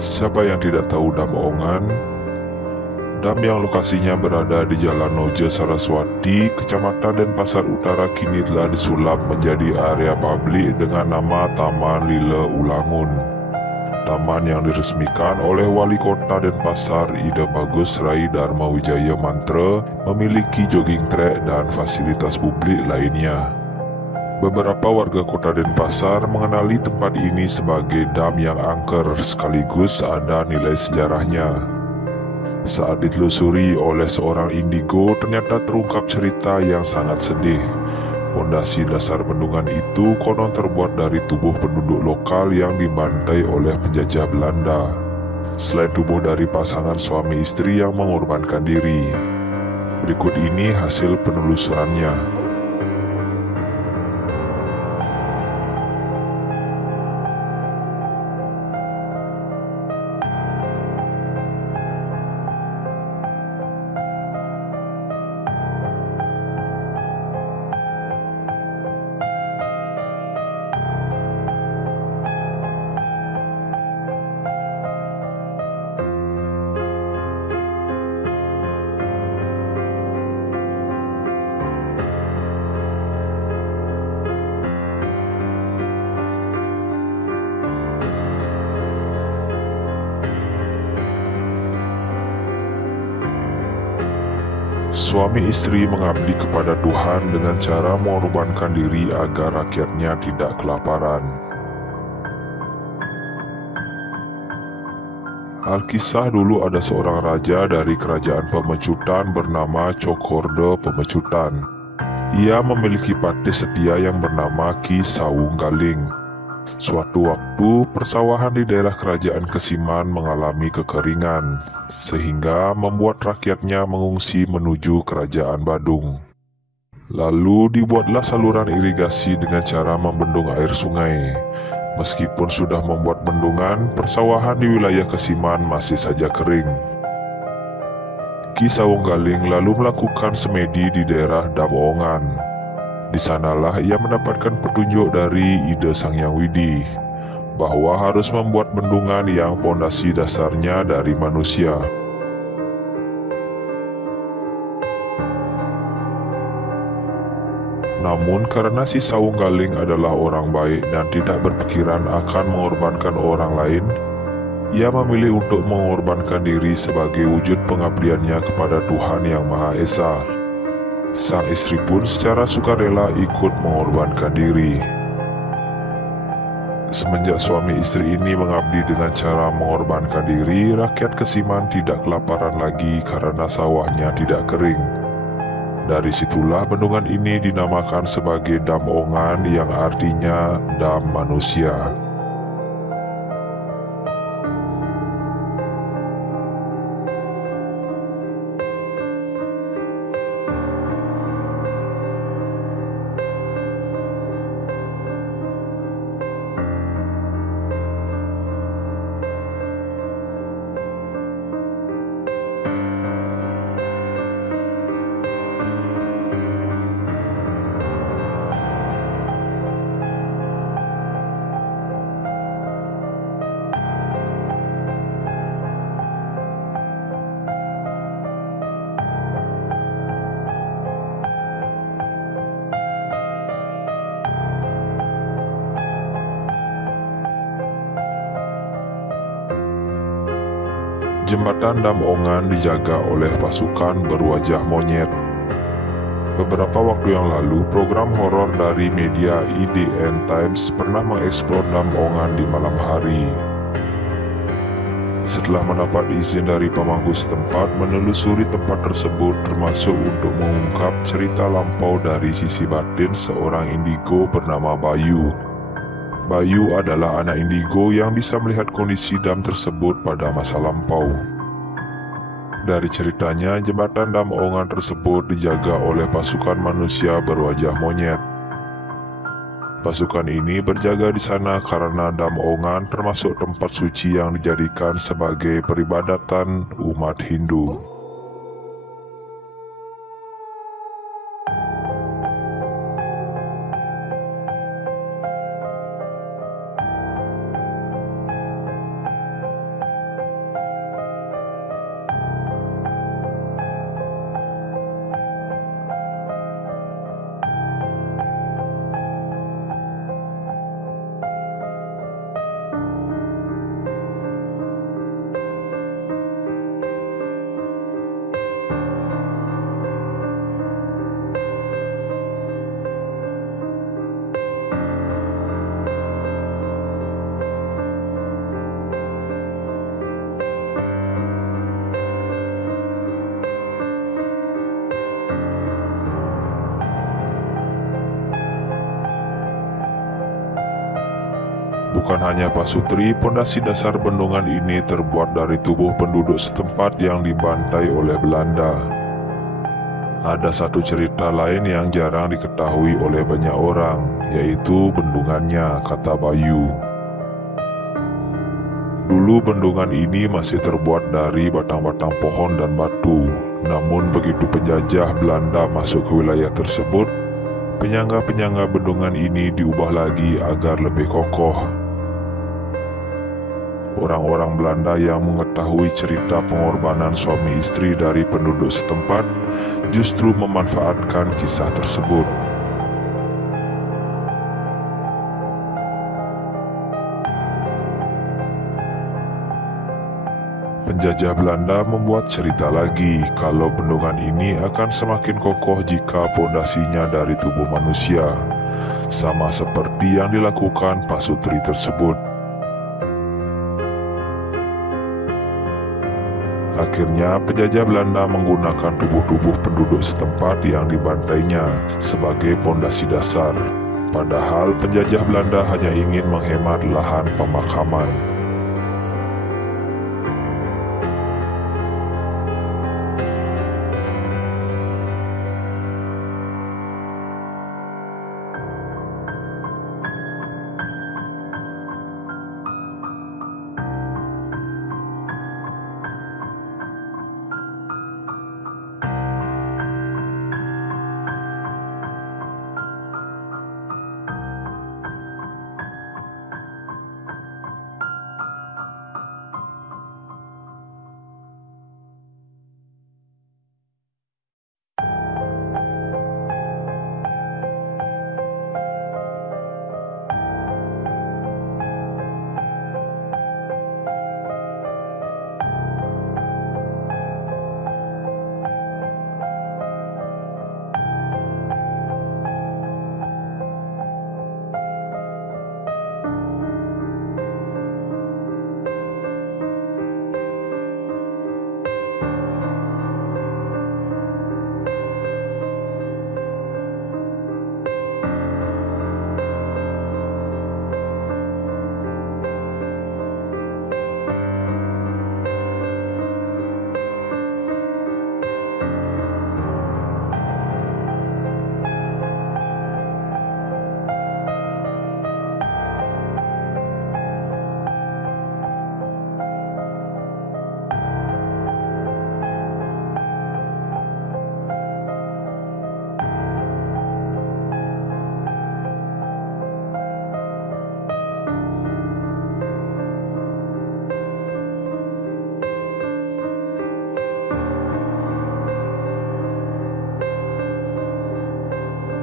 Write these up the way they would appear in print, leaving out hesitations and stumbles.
Siapa yang tidak tahu Dam Ongan? Dam yang lokasinya berada di Jalan Noje Saraswati, Kecamatan Denpasar Utara kini telah disulap menjadi area publik dengan nama Taman Lile Ulangun. Taman yang diresmikan oleh Wali Kota Denpasar Ide Bagus Rai Dharma Wijaya Mantra memiliki jogging track dan fasilitas publik lainnya. Beberapa warga kota Denpasar mengenali tempat ini sebagai dam yang angker sekaligus ada nilai sejarahnya. Saat ditelusuri oleh seorang indigo, ternyata terungkap cerita yang sangat sedih. Pondasi dasar bendungan itu konon terbuat dari tubuh penduduk lokal yang dibantai oleh penjajah Belanda. Selain tubuh dari pasangan suami istri yang mengorbankan diri. Berikut ini hasil penelusurannya. Suami istri mengabdi kepada Tuhan dengan cara mengorbankan diri agar rakyatnya tidak kelaparan. Alkisah dulu ada seorang raja dari kerajaan Pemecutan bernama Cokorda Pemecutan. Ia memiliki patih setia yang bernama Ki Sawung Galing. Suatu waktu, persawahan di daerah kerajaan Kesiman mengalami kekeringan, sehingga membuat rakyatnya mengungsi menuju kerajaan Badung. Lalu dibuatlah saluran irigasi dengan cara membendung air sungai. Meskipun sudah membuat bendungan, persawahan di wilayah Kesiman masih saja kering. Ki Sawung Galing lalu melakukan semedi di daerah Dam Ongan. Di sanalah ia mendapatkan petunjuk dari Ide Sang Hyang Widi bahwa harus membuat bendungan yang pondasi dasarnya dari manusia. Namun karena si Sawung Galing adalah orang baik dan tidak berpikiran akan mengorbankan orang lain, ia memilih untuk mengorbankan diri sebagai wujud pengabdiannya kepada Tuhan Yang Maha Esa. Sang istri pun secara sukarela ikut mengorbankan diri. Semenjak suami istri ini mengabdi dengan cara mengorbankan diri, rakyat Kesiman tidak kelaparan lagi karena sawahnya tidak kering. Dari situlah bendungan ini dinamakan sebagai Dam Ongan yang artinya dam manusia. Jembatan Dam Ongan dijaga oleh pasukan berwajah monyet. Beberapa waktu yang lalu, program horor dari media IDN Times pernah mengeksplor Dam Ongan di malam hari. Setelah mendapat izin dari pemangku setempat menelusuri tempat tersebut termasuk untuk mengungkap cerita lampau dari sisi batin seorang indigo bernama Bayu. Bayu adalah anak indigo yang bisa melihat kondisi dam tersebut pada masa lampau. Dari ceritanya, jembatan Dam Ongan tersebut dijaga oleh pasukan manusia berwajah monyet. Pasukan ini berjaga di sana karena Dam Ongan termasuk tempat suci yang dijadikan sebagai peribadatan umat Hindu. Bukan hanya pasutri, pondasi dasar bendungan ini terbuat dari tubuh penduduk setempat yang dibantai oleh Belanda. Ada satu cerita lain yang jarang diketahui oleh banyak orang, yaitu bendungannya, kata Bayu. Dulu bendungan ini masih terbuat dari batang-batang pohon dan batu. Namun begitu penjajah Belanda masuk ke wilayah tersebut, penyangga-penyangga bendungan ini diubah lagi agar lebih kokoh. Orang-orang Belanda yang mengetahui cerita pengorbanan suami istri dari penduduk setempat justru memanfaatkan kisah tersebut. Penjajah Belanda membuat cerita lagi kalau bendungan ini akan semakin kokoh jika pondasinya dari tubuh manusia, sama seperti yang dilakukan pasutri tersebut. Akhirnya penjajah Belanda menggunakan tubuh-tubuh penduduk setempat yang dibantainya sebagai pondasi dasar. Padahal penjajah Belanda hanya ingin menghemat lahan pemakaman.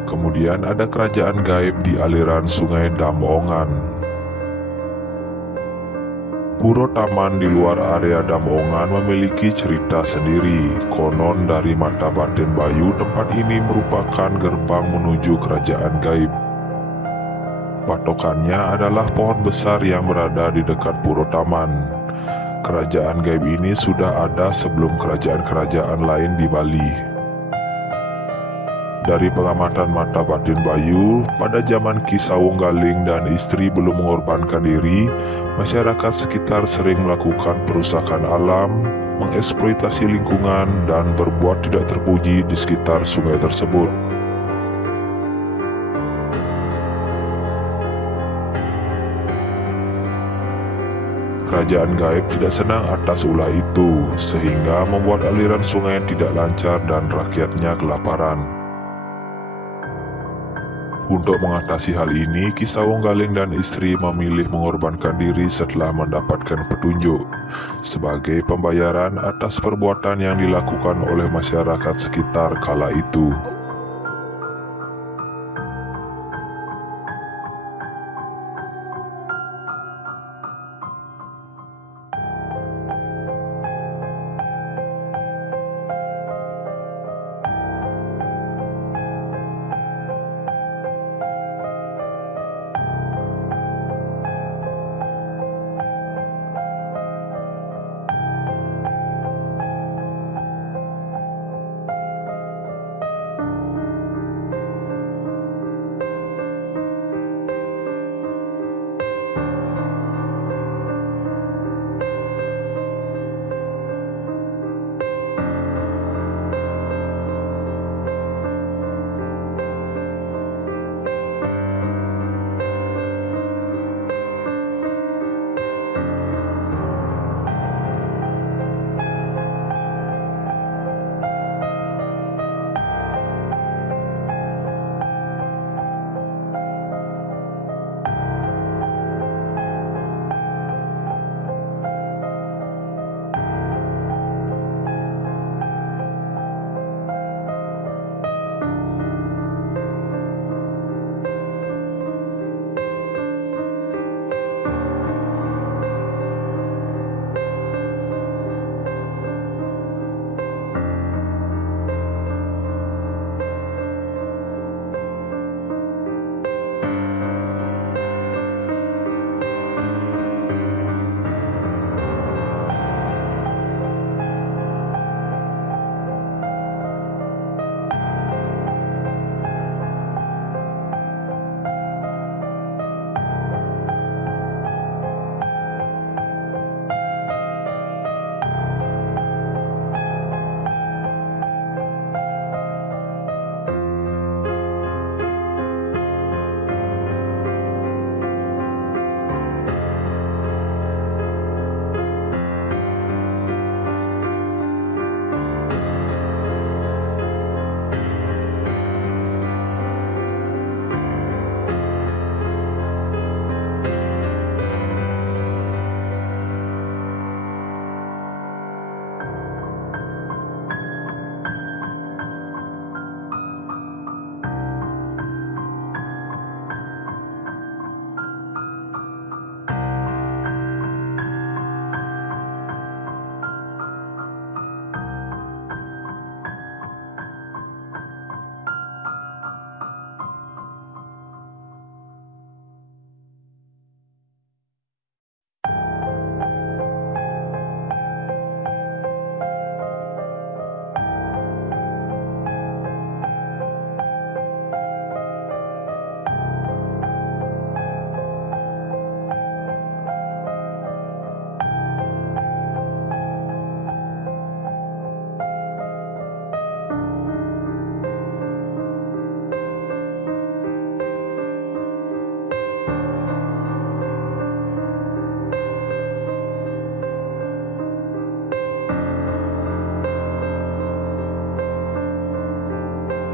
Kemudian ada kerajaan gaib di aliran sungai Damongan. Puro Taman di luar area Damongan memiliki cerita sendiri. Konon dari mata batin Bayu, tempat ini merupakan gerbang menuju kerajaan gaib. Patokannya adalah pohon besar yang berada di dekat Puro Taman. Kerajaan gaib ini sudah ada sebelum kerajaan-kerajaan lain di Bali. Dari pengamatan mata batin Bayu, pada zaman Ki Sawunggaling dan istri belum mengorbankan diri, masyarakat sekitar sering melakukan perusakan alam, mengeksploitasi lingkungan, dan berbuat tidak terpuji di sekitar sungai tersebut. Kerajaan gaib tidak senang atas ulah itu, sehingga membuat aliran sungai tidak lancar dan rakyatnya kelaparan. Untuk mengatasi hal ini, Ki Sawunggaling dan istri memilih mengorbankan diri setelah mendapatkan petunjuk sebagai pembayaran atas perbuatan yang dilakukan oleh masyarakat sekitar kala itu.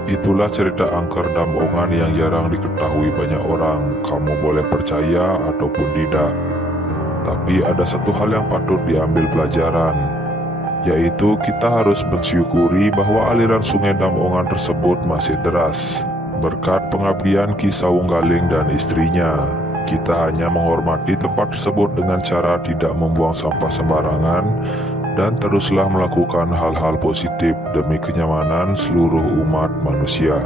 Itulah cerita angker Damongan yang jarang diketahui banyak orang. Kamu boleh percaya ataupun tidak. Tapi ada satu hal yang patut diambil pelajaran, yaitu kita harus mensyukuri bahwa aliran sungai Damongan tersebut masih deras. Berkat pengabdian Ki Sawunggaling dan istrinya, kita hanya menghormati tempat tersebut dengan cara tidak membuang sampah sembarangan dan teruslah melakukan hal-hal positif demi kenyamanan seluruh umat manusia.